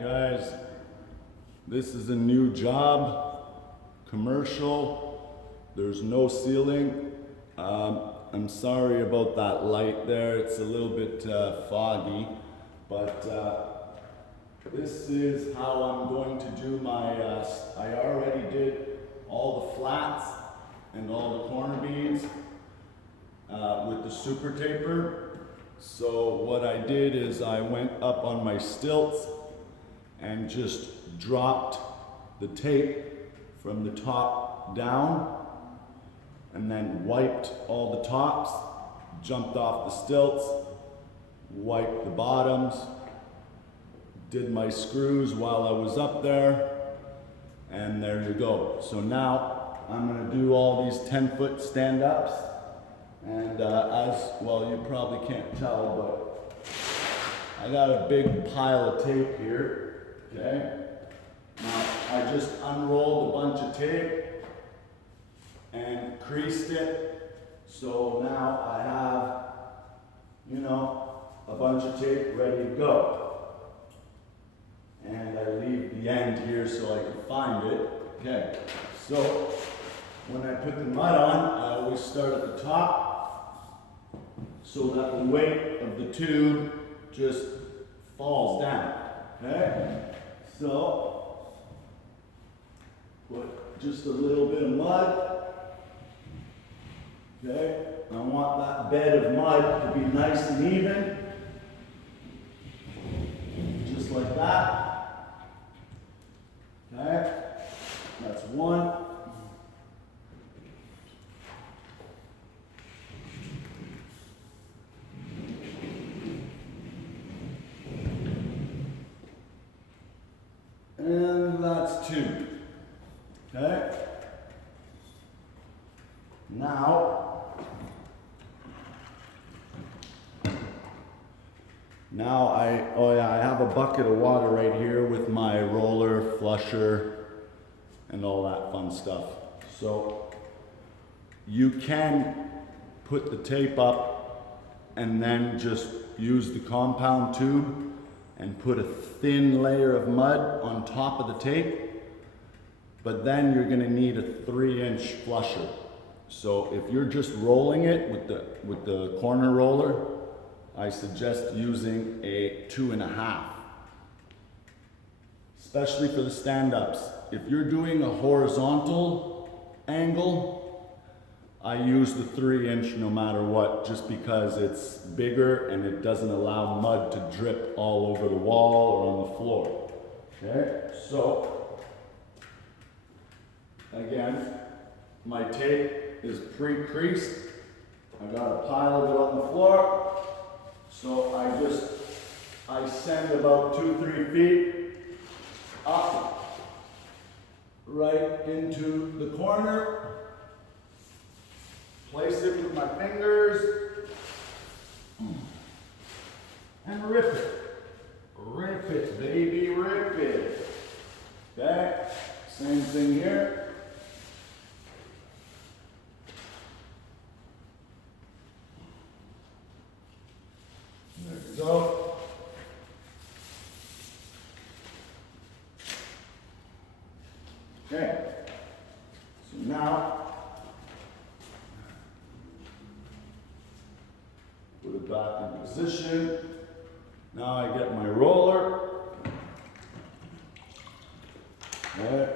Guys, this is a new job, commercial. There's no ceiling. I'm sorry about that light there. It's a little bit foggy, but this is how I'm going to do my, I already did all the flats and all the corner beads with the super taper. So what I did is I went up on my stilts and just dropped the tape from the top down and then wiped all the tops, jumped off the stilts, wiped the bottoms, did my screws while I was up there, and there you go. So now I'm gonna do all these 10-foot stand-ups, and as well, you probably can't tell, but I got a big pile of tape here. Okay, now I just unrolled a bunch of tape and creased it. So now I have, a bunch of tape ready to go. And I leave the end here so I can find it. Okay, so when I put the mud on, I always start at the top so that the weight of the tube just falls down. Okay? So, put just a little bit of mud. Okay, I want that bed of mud to be nice and even. Just like that. Okay, that's one. And that's two. Okay. Now I have a bucket of water right here with my roller, flusher, and all that fun stuff. So you can put the tape up and then just use the compound tube and put a thin layer of mud on top of the tape, but then you're gonna need a 3-inch flusher. So if you're just rolling it with the corner roller, I suggest using a 2.5. Especially for the stand-ups. If you're doing a horizontal angle, I use the 3-inch no matter what, just because it's bigger and it doesn't allow mud to drip all over the wall or on the floor. Okay, so again, my tape is pre-creased. I got a pile of it on the floor. So I send about 2-3 feet up, right into the corner. Place it with my fingers and rip it. Rip it, baby, rip it. Okay, same thing here. There we go. Okay, so now put it back in position. Now I get my roller. Okay.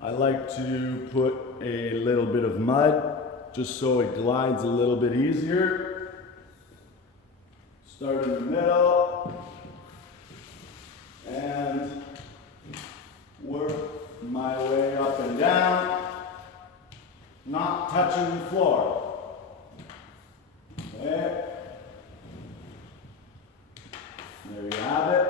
I like to put a little bit of mud just so it glides a little bit easier. Start in the middle and work my way up and down, not touching the floor. Okay. There you have it.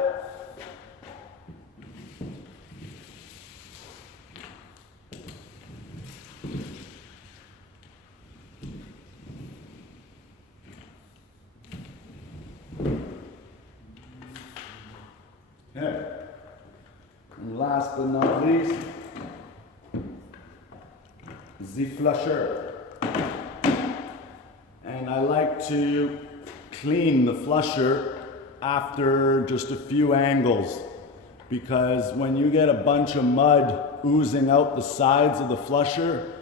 Okay. And last but not least, the flusher. And I like to clean the flusher after just a few angles. because when you get a bunch of mud oozing out the sides of the flusher,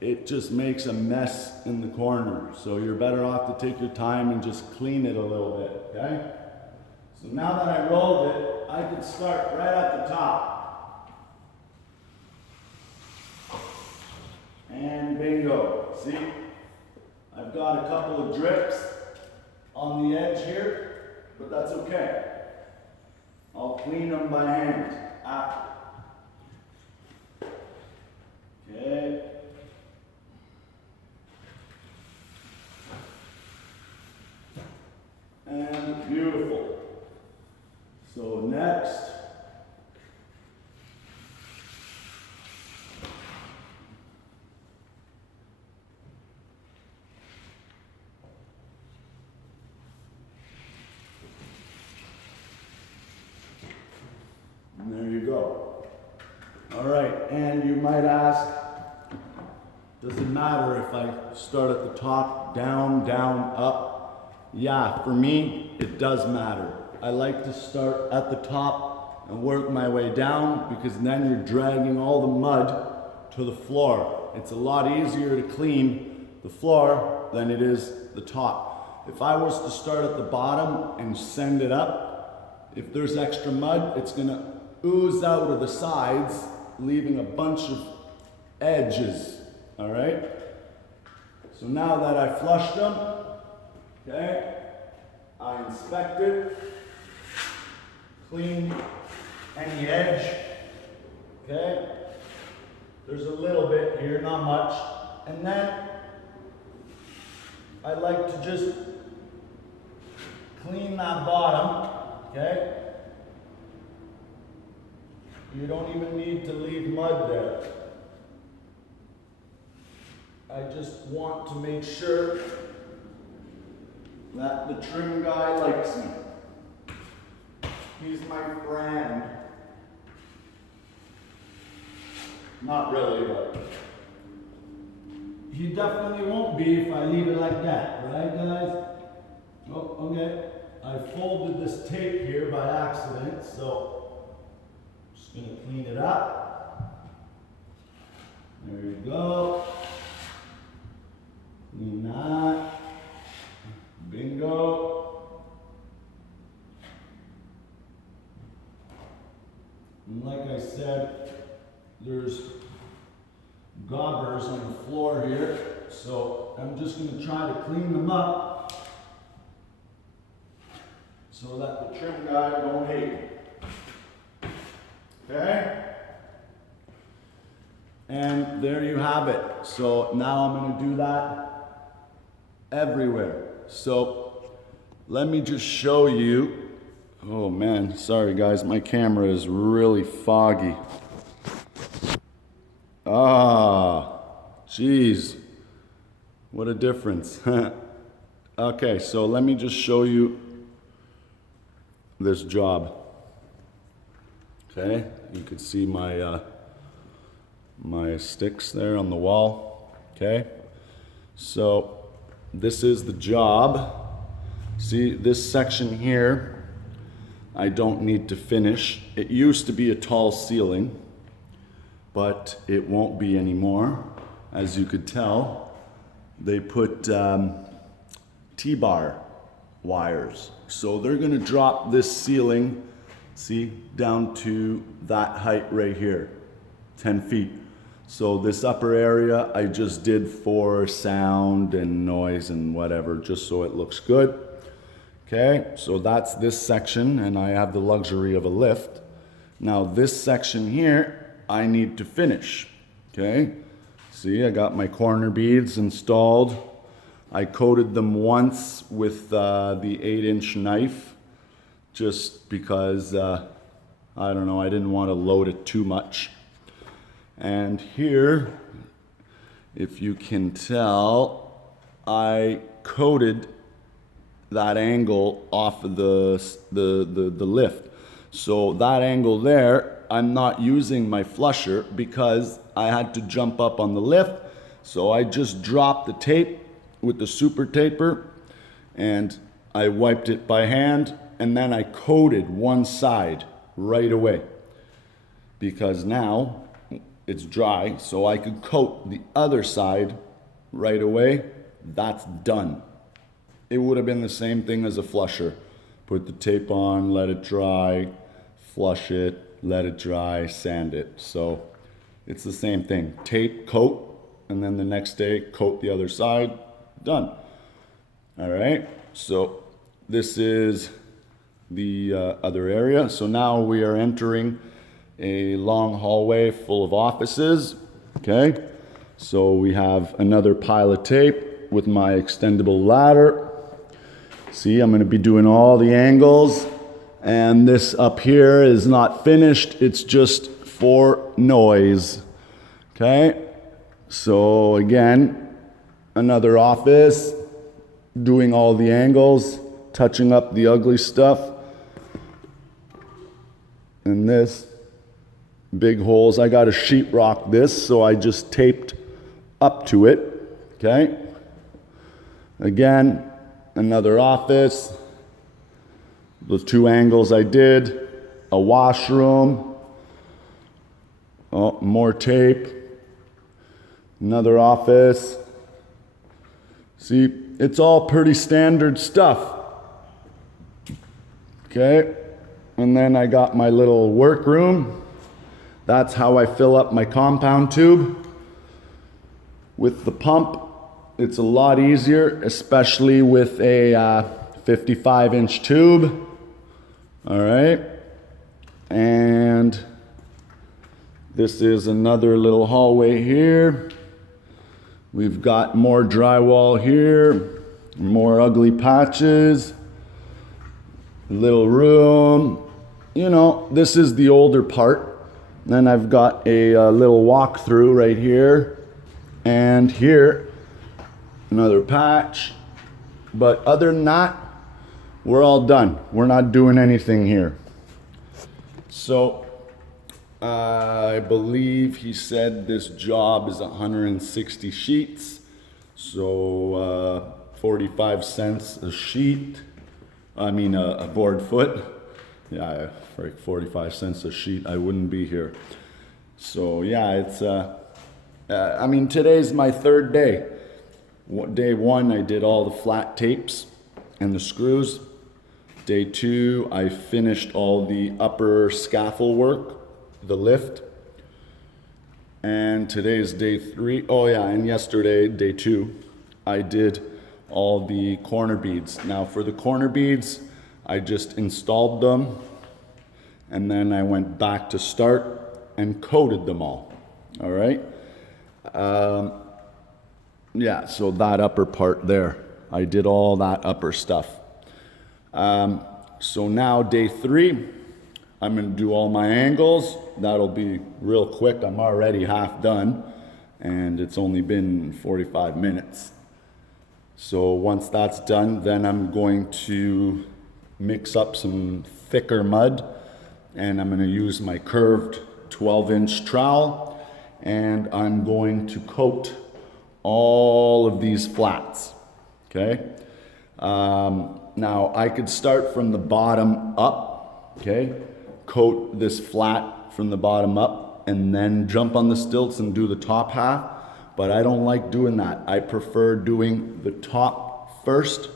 it just makes a mess in the corner. So you're better off to take your time and just clean it a little bit, okay? So now that I rolled it, I can start right at the top. And bingo, see? I've got a couple of drips on the edge here, but that's okay. I'll clean them by hand after. Okay. And beautiful. So next, and there you go. All right, and you might ask, does it matter if I start at the top, down, down, up? Yeah, for me, it does matter. I like to start at the top and work my way down because then you're dragging all the mud to the floor. It's a lot easier to clean the floor than it is the top. If I was to start at the bottom and send it up, if there's extra mud, it's gonna ooze out of the sides, leaving a bunch of edges, all right? So now that I flushed them, okay, I inspect it, clean any edge, okay? There's a little bit here, not much. And then I like to just clean that bottom, okay? You don't even need to leave mud there. I just want to make sure that the trim guy likes me. He's my friend. Not really, but he definitely won't be if I leave it like that, right guys? Oh, okay. I folded this tape here by accident, so I'm just gonna clean it up. There you go. Clean that. Bingo. And like I said, there's gobbers on the floor here, so I'm just going to try to clean them up so that the trim guy don't hate me. Okay? And there you have it. So now I'm going to do that everywhere. So let me just show you. Oh man, sorry guys, my camera is really foggy. Ah, geez, what a difference. Okay, so let me just show you this job. Okay, you can see my my sticks there on the wall. Okay, so this is the job. See this section here, I don't need to finish. It used to be a tall ceiling, but it won't be anymore. As you could tell, they put T-bar wires. So they're gonna drop this ceiling, see, down to that height right here, 10 feet. So this upper area I just did for sound and noise and whatever, just so it looks good. Okay, so that's this section, and I have the luxury of a lift. Now this section here, I need to finish, okay? See, I got my corner beads installed. I coated them once with the 8-inch knife, just because, I don't know, I didn't want to load it too much. And here, if you can tell, I coated that angle off of the lift. So that angle there, I'm not using my flusher because I had to jump up on the lift. So I just dropped the tape with the super taper and I wiped it by hand, and then I coated one side right away because now it's dry, so I could coat the other side right away. That's done. It would have been the same thing as a flusher. Put the tape on, let it dry, flush it, let it dry, sand it. So it's the same thing. Tape, coat, and then the next day coat the other side. Done. All right, so this is the other area. So now we are entering a long hallway full of offices. Okay, so we have another pile of tape with my extendable ladder. See, I'm going to be doing all the angles, and this up here is not finished. It's just for noise. Okay, so again, another office, doing all the angles, touching up the ugly stuff. And this, big holes. I got to sheetrock this, so I just taped up to it. Okay, again, another office, the two angles I did, a washroom, oh, more tape, another office. See, it's all pretty standard stuff. Okay, and then I got my little workroom. That's how I fill up my compound tube. With the pump, it's a lot easier, especially with a 55-inch tube. All right. And this is another little hallway here. We've got more drywall here, more ugly patches, little room. You know, this is the older part. Then I've got a little walkthrough right here and here. Another patch, but other than that, we're all done. We're not doing anything here. So I believe he said this job is 160 sheets, so 45 cents a sheet. I mean a board foot. Yeah, for 45 cents a sheet, I wouldn't be here. So yeah, it's I mean, today's my third day. Day one, I did all the flat tapes and the screws. Day two, I finished all the upper scaffold work, the lift. And today is day three. Oh yeah, and yesterday, day two, I did all the corner beads. Now for the corner beads, I just installed them and then I went back to start and coated them all. All right. Yeah, so that upper part there, I did all that upper stuff. So now day three, I'm gonna do all my angles. That'll be real quick. I'm already half done and it's only been 45 minutes. So once that's done, then I'm going to mix up some thicker mud and I'm gonna use my curved 12-inch trowel and I'm going to coat all of these flats, okay? Now I could start from the bottom up, okay? Coat this flat from the bottom up and then jump on the stilts and do the top half, but I don't like doing that. I prefer doing the top first,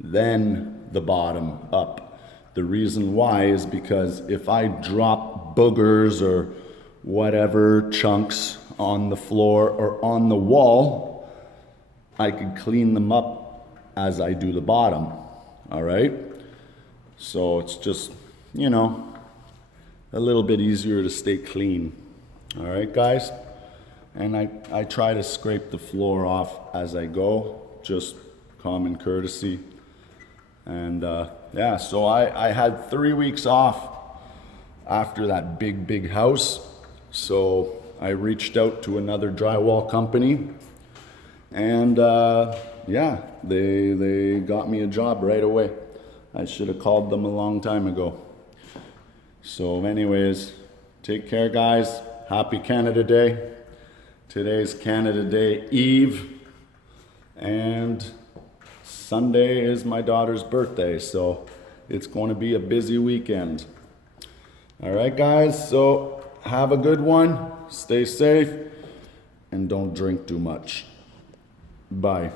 then the bottom up. The reason why is because if I drop boogers or whatever chunks on the floor or on the wall, I could clean them up as I do the bottom, all right? So it's just, you know, a little bit easier to stay clean, all right, guys? And I try to scrape the floor off as I go, just common courtesy. And yeah, so I had 3 weeks off after that big house, so I reached out to another drywall company and yeah, they got me a job right away. I should have called them a long time ago. So anyways, take care guys. Happy Canada Day. Today's Canada Day Eve and Sunday is my daughter's birthday, so it's going to be a busy weekend. All right, guys, so have a good one, stay safe, and don't drink too much. Bye.